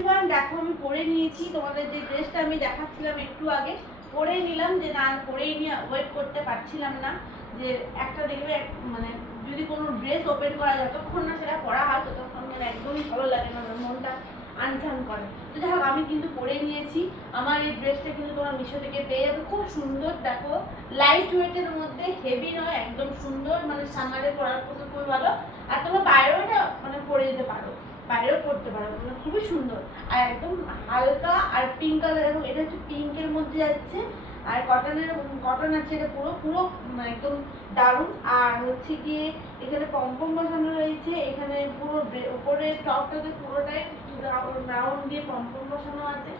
Everyone, দেখো আমি পরে নিয়েছি। তোমাদের যে ড্রেসটা আমি দেখাচ্ছিলাম একটু আগে, পরে নিলাম। যে না পরেই নিয়ে ওয়েট করতে পারছিলাম না। যে একটা দেখবে মানে যদি কোনো ড্রেস ওপেন করা যতক্ষণ না সেটা পরা হয় ততক্ষণ মানে একদমই ভালো লাগে না, মনটা আনচান করে। তো যাই হোক, আমি কিন্তু পরে নিয়েছি। আমার এই ড্রেসটা কিন্তু তোমরা মিশো থেকে পেয়ে যাবে। খুব সুন্দর, দেখো লাইট ওয়েটের মধ্যে, হেভি নয়, একদম সুন্দর, মানে সামারে পরার পক্ষে খুবই ভালো। আর তোমরা বাইরেও এটা মানে পরে যেতে পারো, বাইরেও পড়তে পারো, মানে খুবই সুন্দর। আর একদম হালকা আর পিঙ্ক কালার, এবং এটা হচ্ছে পিঙ্কের মধ্যে যাচ্ছে। আর কটন আছে, এটা পুরো পুরো একদম দারুণ। আর হচ্ছে গিয়ে এখানে পম্পম বসানো রয়েছে। এখানে পুরো উপরে টপটাতে পুরোটাই রাউন্ড দিয়ে পম্পম বসানো আছে।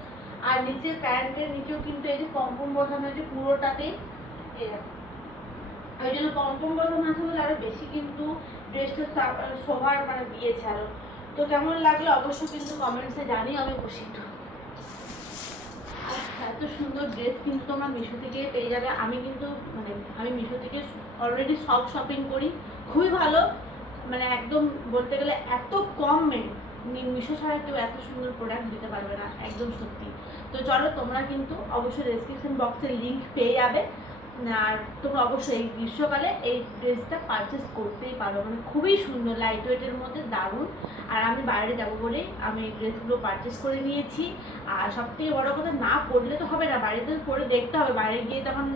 আর নিচে প্যান্টের নিচেও কিন্তু এই যে পম্পম বসানো আছে পুরোটাতেই। ওই জন্য পম্পম বসানো আছে বলে আরো বেশি কিন্তু ড্রেসটা শোভার মানে দিয়েছে আরো। তো কেমন লাগলো অবশ্যই কিন্তু কমেন্টসে জানিও। আমি বসি একটু। এত সুন্দর ড্রেস কিন্তু তোমরা মিশো থেকে পেয়ে যাবে। আমি কিন্তু মানে আমি মিশো থেকে অলরেডি সব শপিং করি, খুবই ভালো। মানে একদম বলতে গেলে এত কম মিশো ছাড়া কেউ এত সুন্দর প্রোডাক্ট দিতে পারবে না, একদম সত্যি। তো চলো, তোমরা কিন্তু অবশ্যই ডেসক্রিপশন বক্সের লিঙ্ক পেয়ে যাবে। আর তোমরা অবশ্যই এই গ্রীষ্মকালে এই ড্রেসটা পারচেস করতেই পারো। মানে খুবই সুন্দর, লাইট ওয়েটের মধ্যে দারুণ। আর আমি বাইরে যাবো বলেই আমি এই ড্রেসগুলো পারচেস করে নিয়েছি। আর সব থেকে বড়ো কথা, না পরলে তো হবে না, বাড়িতে পরে দেখতে হবে। বাইরে গিয়ে তখন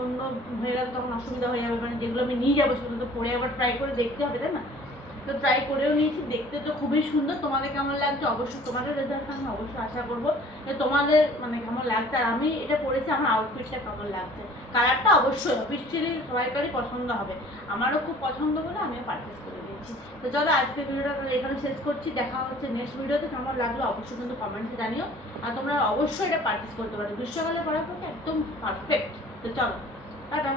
অন্য হয়ে গেলে তখন অসুবিধা হয়ে যাবে। মানে যেগুলো আমি নিয়ে যাবো সেগুলো তো পরে আবার ট্রাই করে দেখতে হবে, তাই না? তো ট্রাই করেও নিয়েছি, দেখতে তো খুবই সুন্দর। তোমাদের কেমন লাগছে অবশ্যই, তোমাদের রেজাল্ট আমি অবশ্যই আশা করবো যে তোমাদের মানে কেমন লাগছে। আর আমি এটা পরেছি, আমার আউটফিটটা কেমন লাগছে। কালারটা অবশ্যই অফিসিয়ালি সবাইকারই পছন্দ হবে, আমারও খুব পছন্দ বলে আমিও পারচেস করে দিয়েছি। তো চলো, আজকে ভিডিওটা এখানে শেষ করছি। দেখা হচ্ছে নেক্সট ভিডিওতে। কেমন লাগলো অবশ্যই কিন্তু কমেন্টে জানিও। আর তোমরা অবশ্যই এটা পারচেস করতে পারো, গ্রীষ্মকালে পরার পক্ষে একদম পারফেক্ট। তো চলো, টাটা।